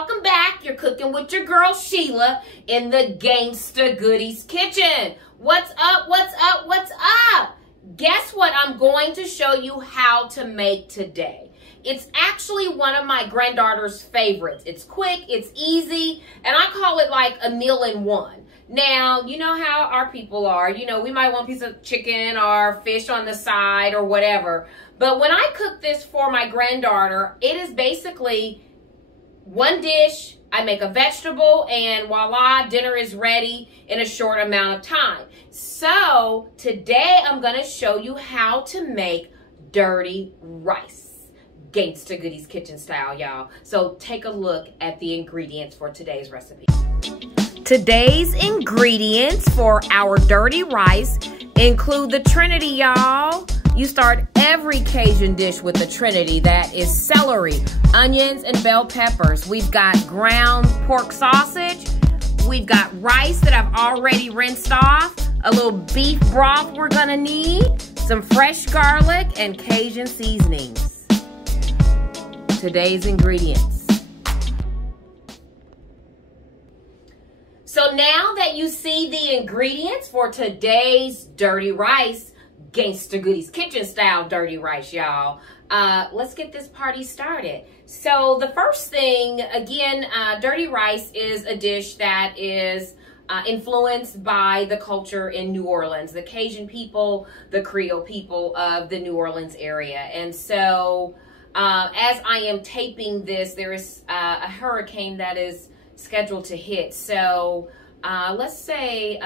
welcome back. You're cooking with your girl Sheila in the Gangsta Goodies kitchen. What's up, what's up, what's up? Guess what I'm going to show you how to make today. It's actually one of my granddaughter's favorites. It's quick, it's easy, and I call it like a meal in one. Now, you know how our people are. You know, we might want a piece of chicken or fish on the side or whatever. But when I cook this for my granddaughter, it is basically one dish. I make a vegetable and voila, dinner is ready in a short amount of time. So today I'm going to show you how to make dirty rice. Gangsta Goodies kitchen style, y'all. So take a look at the ingredients for today's recipe. Today's ingredients for our dirty rice include the Trinity, y'all. You start every Cajun dish with the Trinity. That is celery, onions, and bell peppers. We've got ground pork sausage. We've got rice that I've already rinsed off. A little beef broth we're gonna need. Some fresh garlic and Cajun seasonings. Today's ingredients. So now that you see the ingredients for today's dirty rice, Gangsta Goodies kitchen style dirty rice, y'all, let's get this party started. So the first thing, again, dirty rice is a dish that is influenced by the culture in New Orleans, the Cajun people, the Creole people of the New Orleans area. And so as I am taping this, there is a hurricane that is scheduled to hit. So let's say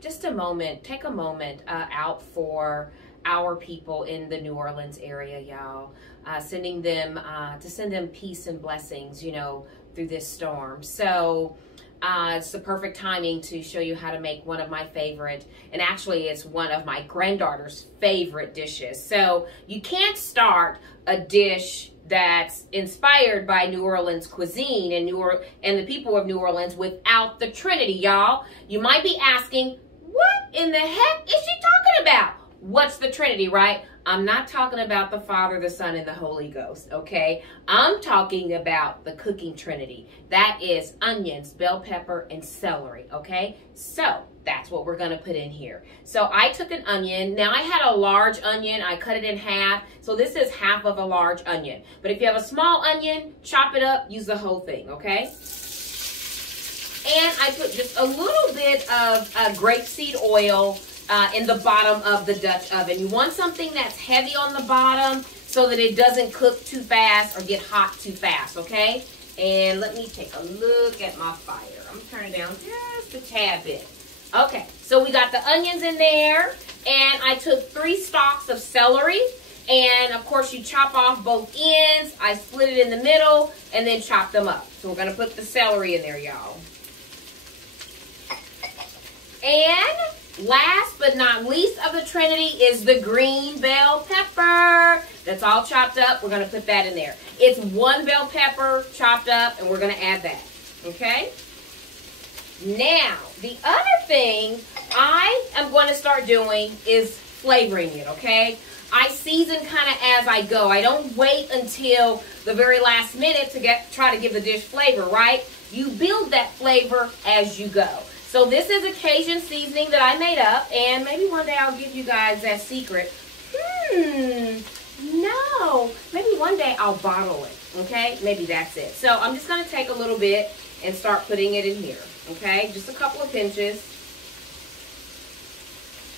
just a moment, take a moment out for our people in the New Orleans area, y'all. Sending them, to send them peace and blessings, you know, through this storm. So it's the perfect timing to show you how to make one of my favorite, and actually it's one of my granddaughter's favorite dishes. So you can't start a dish that's inspired by New Orleans cuisine and the people of New Orleans without the Trinity, y'all. You might be asking, what in the heck is she talking about? What's the Trinity, right? I'm not talking about the Father, the Son, and the Holy Ghost, okay? I'm talking about the cooking Trinity. That is onions, bell pepper, and celery, okay? So that's what we're gonna put in here. So I took an onion. Now I had a large onion. I cut it in half. So this is half of a large onion. But if you have a small onion, chop it up, use the whole thing, okay? And I put just a little bit of grapeseed oil in the bottom of the Dutch oven. You want something that's heavy on the bottom so that it doesn't cook too fast or get hot too fast, okay? And let me take a look at my fire. I'm turning it down just a tad bit. Okay, so we got the onions in there, and I took 3 stalks of celery, and of course you chop off both ends. I split it in the middle and then chop them up. So we're gonna put the celery in there, y'all. And last but not least of the Trinity is the green bell pepper. That's all chopped up. We're going to put that in there. It's 1 bell pepper chopped up, and we're going to add that. Okay? Now, the other thing I am going to start doing is flavoring it, okay? I season kind of as I go. I don't wait until the very last minute to try to give the dish flavor, right? You build that flavor as you go. So this is a Cajun seasoning that I made up, and maybe one day I'll give you guys that secret. No, maybe one day I'll bottle it, okay? Maybe that's it. So I'm just gonna take a little bit and start putting it in here, okay? Just a couple of pinches.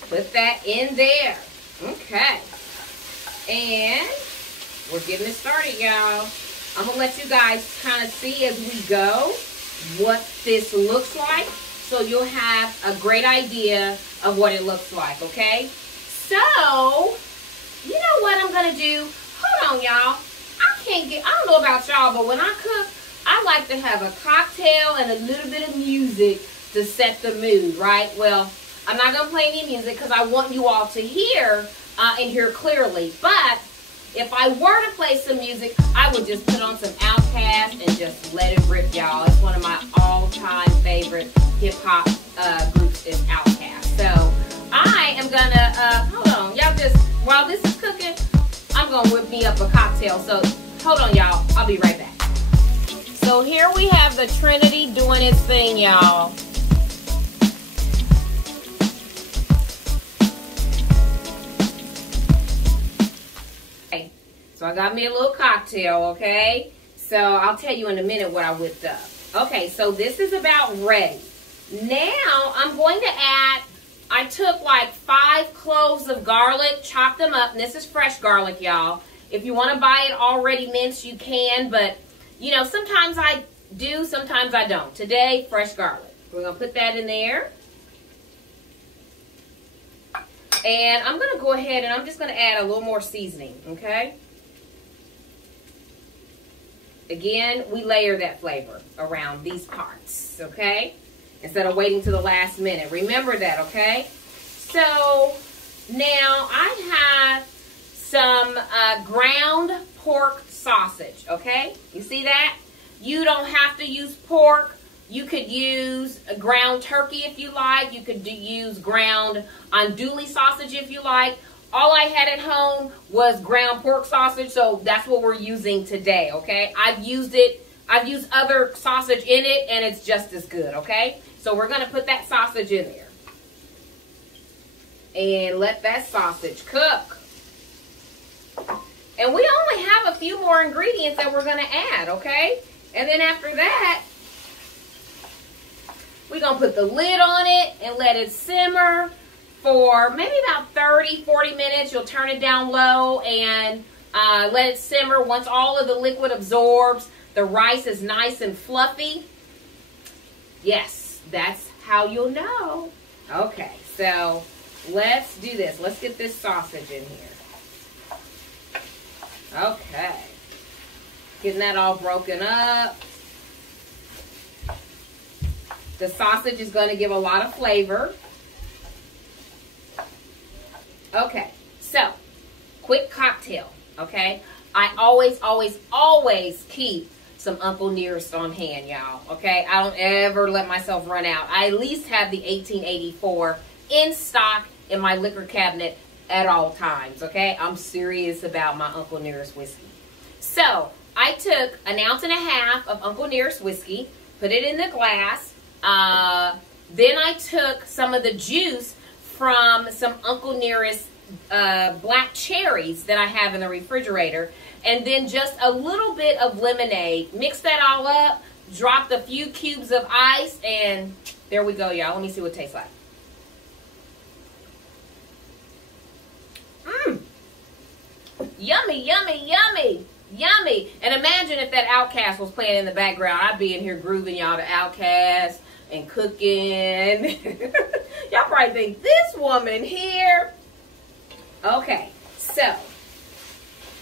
Put that in there, okay? And we're getting it started, y'all. I'm gonna let you guys kind of see as we go what this looks like, so you'll have a great idea of what it looks like, okay? So, you know what I'm gonna do? Hold on, y'all. I don't know about y'all, but when I cook, I like to have a cocktail and a little bit of music to set the mood, right? Well, I'm not gonna play any music because I want you all to hear and hear clearly. But if I were to play some music, I would just put on some Outkast and just let it rip, y'all. It's one of my all-time favorite hip-hop groups is Outkast. So I am gonna, hold on, y'all, just while this is cooking, I'm gonna whip me up a cocktail. So hold on, y'all, I'll be right back. so here we have the Trinity doing its thing, y'all. Okay, so I got me a little cocktail, okay? So I'll tell you in a minute what I whipped up. Okay, so this is about ready. Now I'm going to add, I took like 5 cloves of garlic, chopped them up, and this is fresh garlic, y'all. If you want to buy it already minced, you can, but you know, sometimes I do, sometimes I don't. Today, fresh garlic. We're going to put that in there. And I'm going to go ahead and I'm just going to add a little more seasoning, okay? Again, we layer that flavor around these parts, okay? Instead of waiting to the last minute. Remember that, okay? So, now I have some ground pork sausage, okay? You see that? You don't have to use pork. You could use a ground turkey if you like. You could use ground andouille sausage if you like. All I had at home was ground pork sausage, so that's what we're using today, okay? I've used other sausage in it, and it's just as good, okay? So we're going to put that sausage in there. And let that sausage cook. And we only have a few more ingredients that we're going to add, okay? And then after that, we're going to put the lid on it and let it simmer for maybe about 30, 40 minutes. You'll turn it down low and let it simmer. Once all of the liquid absorbs, the rice is nice and fluffy. Yes, that's how you'll know. Okay, so let's do this. Let's get this sausage in here. Okay, getting that all broken up. The sausage is going to give a lot of flavor. Okay, so quick cocktail, okay? I always keep some Uncle Nearest on hand, y'all, okay? I don't ever let myself run out. I at least have the 1884 in stock in my liquor cabinet at all times, okay? I'm serious about my Uncle Nearest whiskey. So, I took 1.5 ounces of Uncle Nearest whiskey, put it in the glass. Then I took some of the juice from some Uncle Nearest black cherries that I have in the refrigerator. And then just a little bit of lemonade. Mix that all up, dropped a few cubes of ice, and there we go, y'all. Let me see what it tastes like. Yummy, yummy, yummy, yummy. And imagine if that Outcast was playing in the background. I'd be in here grooving y'all to Outcast and cooking. Y'all probably think, this woman here. Okay, so,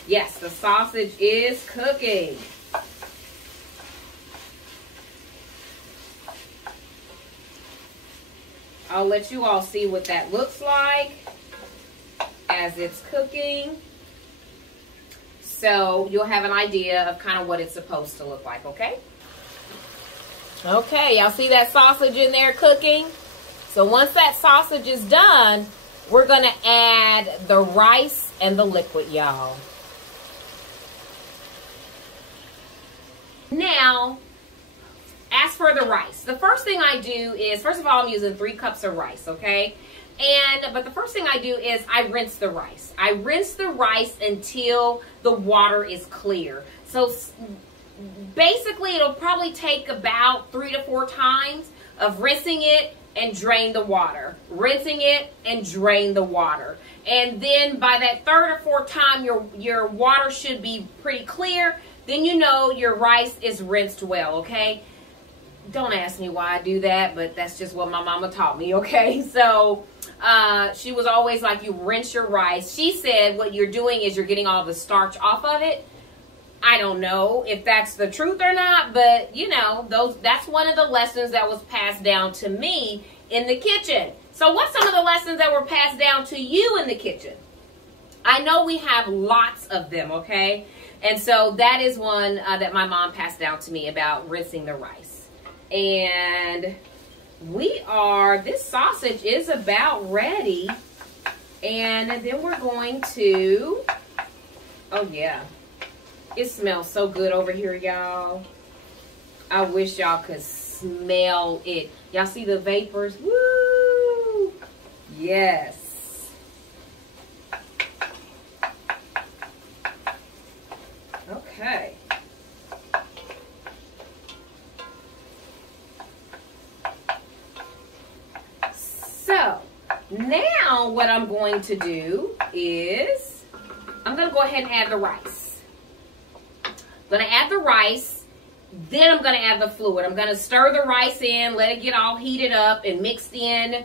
yes, the sausage is cooking. I'll let you all see what that looks like as it's cooking. So you'll have an idea of kind of what it's supposed to look like, okay? Okay, y'all see that sausage in there cooking? So once that sausage is done, we're going to add the rice and the liquid, y'all. Now, as for the rice, the first thing I do is, first of all, I'm using 3 cups of rice, okay? But the first thing I do is I rinse the rice. I rinse the rice until the water is clear. So basically, it'll probably take about 3 to 4 times of rinsing it and drain the water. Rinsing it and drain the water. And then by that 3rd or 4th time, your water should be pretty clear. Then you know your rice is rinsed well, okay? Don't ask me why I do that, but that's just what my mama taught me, okay? So she was always like, you rinse your rice. She said what you're doing is you're getting all the starch off of it. I don't know if that's the truth or not, but you know, that's one of the lessons that was passed down to me in the kitchen. So what's some of the lessons that were passed down to you in the kitchen? I know we have lots of them, okay? And so that is one that my mom passed down to me about rinsing the rice. And this sausage is about ready. And then we're going to, oh yeah, it smells so good over here, y'all. I wish y'all could smell it. Y'all see the vapors? Woo! Yes. Okay. So, now what I'm going to do is, I'm going to go ahead and add the rice. I'm going to add the rice, then I'm going to add the fluid. I'm going to stir the rice in, let it get all heated up and mixed in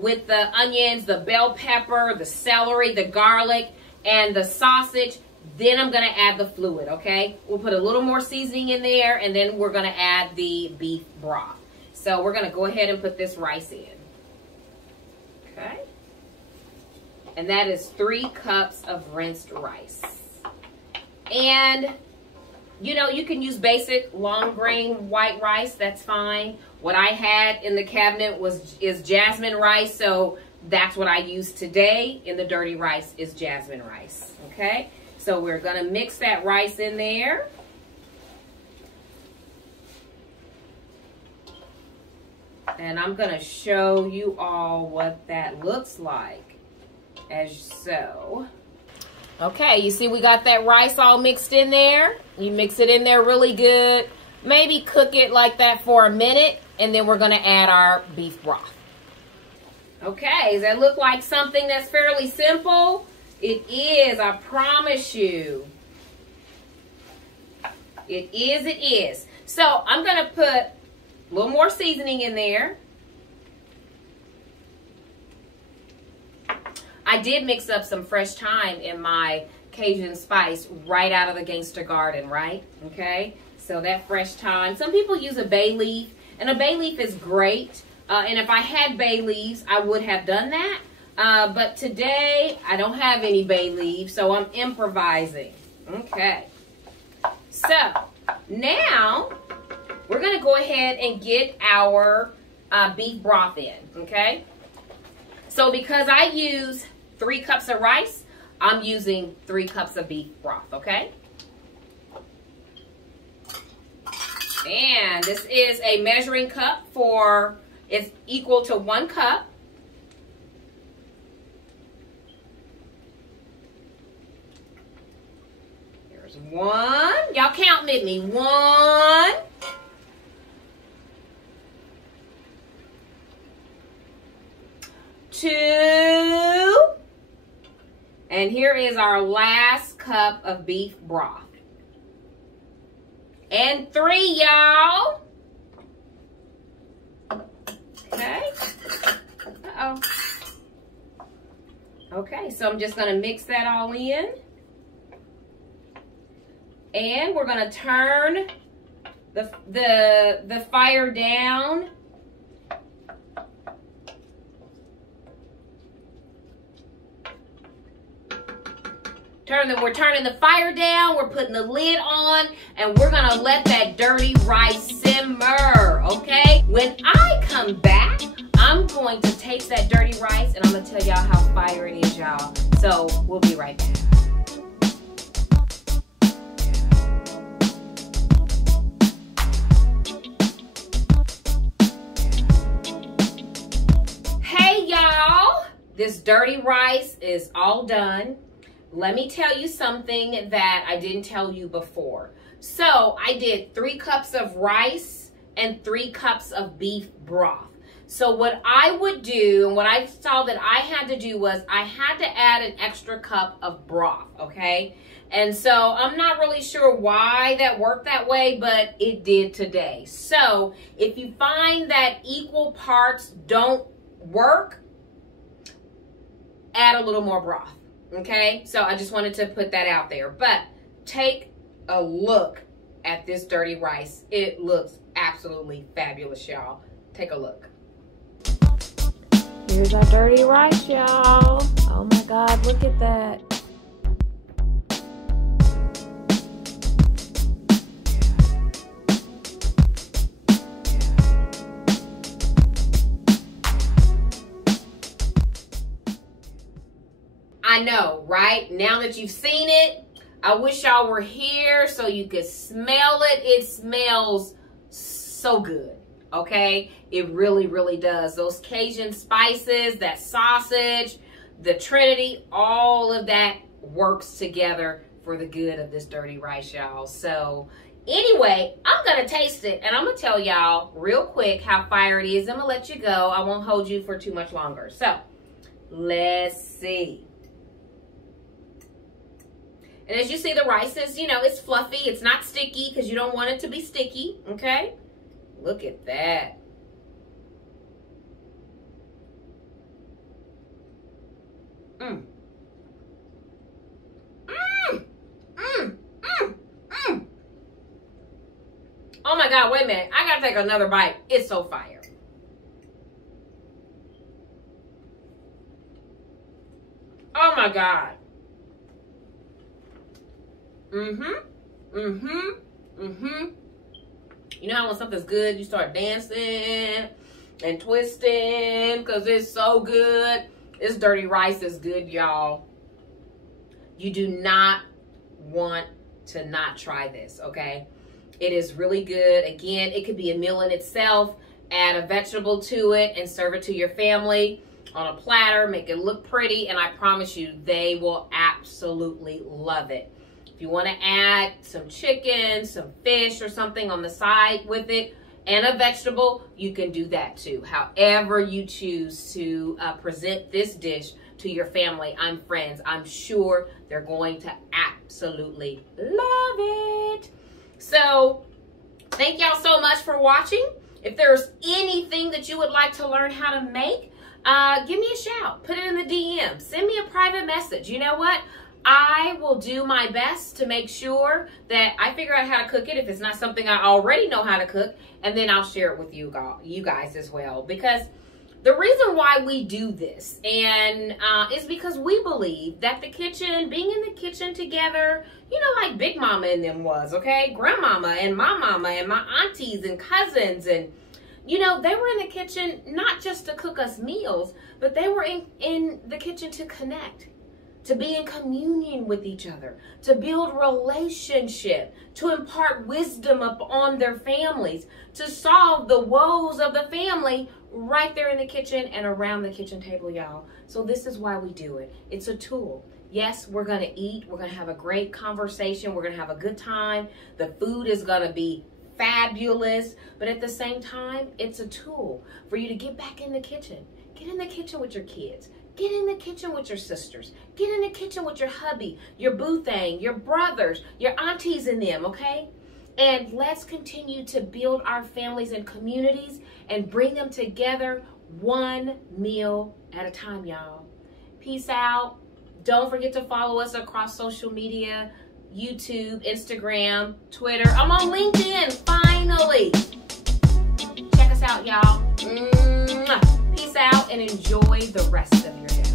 with the onions, the bell pepper, the celery, the garlic, and the sausage. Then I'm going to add the fluid, okay? We'll put a little more seasoning in there, and then we're going to add the beef broth. So we're going to go ahead and put this rice in. Okay? And that is 3 cups of rinsed rice. And, you know, you can use basic long grain white rice. That's fine. What I had in the cabinet is jasmine rice, so that's what I use today in the dirty rice is jasmine rice. Okay? So we're going to mix that rice in there. And I'm going to show you all what that looks like as so. Okay, you see we got that rice all mixed in there. You mix it in there really good. Maybe cook it like that for a minute, and then we're going to add our beef broth. Okay, does that look like something that's fairly simple? It is, I promise you. It is. So I'm going to put a little more seasoning in there. I did mix up some fresh thyme in my Cajun spice right out of the Gangsta garden, right? Okay, so that fresh thyme. Some people use a bay leaf, and a bay leaf is great. And if I had bay leaves, I would have done that. But today, I don't have any bay leaves, so I'm improvising. Okay. So, now, we're going to go ahead and get our beef broth in, okay? So, because I use 3 cups of rice, I'm using 3 cups of beef broth, okay? And this is a measuring cup for, it's equal to 1 cup. Here's 1. Y'all count with me. 1. 2. And here is our last cup of beef broth. And 3, y'all. Okay. Uh-oh. Okay, so I'm just going to mix that all in. And we're going to turn the fire down. We're turning the fire down, we're putting the lid on, and we're gonna let that dirty rice simmer, okay? When I come back, I'm going to taste that dirty rice, and I'm gonna tell y'all how fire it is, y'all. So, we'll be right back. Hey, y'all! This dirty rice is all done. Let me tell you something that I didn't tell you before. So I did 3 cups of rice and 3 cups of beef broth. So what I would do, and what I saw that I had to do was I had to add an extra cup of broth, okay? And so I'm not really sure why that worked that way, but it did today. So if you find that equal parts don't work, add a little more broth. Okay, so I just wanted to put that out there. But take a look at this dirty rice. It looks absolutely fabulous, y'all. Take a look. Here's our dirty rice, y'all. Oh my God, look at that. I know, right? Now that you've seen it, I wish y'all were here so you could smell it. It smells so good. Okay, it really, really does. Those Cajun spices, that sausage, the Trinity, all of that works together for the good of this dirty rice, y'all. So anyway, I'm gonna taste it and I'm gonna tell y'all real quick how fire it is. I'm gonna let you go. I won't hold you for too much longer. So let's see. And as you see, the rice is, you know, it's fluffy. It's not sticky because you don't want it to be sticky. Okay, look at that. Mm. Mm. Mm. Mm. Mm. Oh my God, wait a minute. I gotta take another bite. It's so fire. Oh my God. You know how when something's good, you start dancing and twisting because it's so good? This dirty rice is good, y'all. You do not want to not try this, okay? It is really good. Again, it could be a meal in itself. Add a vegetable to it and serve it to your family on a platter. Make it look pretty, and I promise you, they will absolutely love it. If you want to add some chicken, some fish or something on the side with it, and a vegetable, you can do that too. However you choose to present this dish to your family and friends, I'm sure they're going to absolutely love it. So thank y'all so much for watching. If there's anything that you would like to learn how to make, give me a shout. Put it in the DM. Send me a private message. You know what? I will do my best to make sure that I figure out how to cook it if it's not something I already know how to cook, and then I'll share it with you guys as well. Because the reason why we do this is because we believe that the kitchen, being in the kitchen together, you know, like Big Mama and them was, okay? Grandmama and my mama and my aunties and cousins, and you know, they were in the kitchen not just to cook us meals, but they were in the kitchen to connect, to be in communion with each other, to build relationship, to impart wisdom upon their families, to solve the woes of the family right there in the kitchen and around the kitchen table, y'all. So this is why we do it. It's a tool. Yes, we're going to eat. We're going to have a great conversation. We're going to have a good time. The food is going to be fabulous. But at the same time, it's a tool for you to get back in the kitchen. Get in the kitchen with your kids. Get in the kitchen with your sisters. Get in the kitchen with your hubby, your boo thing, your brothers, your aunties and them, okay? And let's continue to build our families and communities and bring them together one meal at a time, y'all. Peace out. Don't forget to follow us across social media, YouTube, Instagram, Twitter. I'm on LinkedIn, finally. Check us out, y'all. Peace out and enjoy the rest of your day.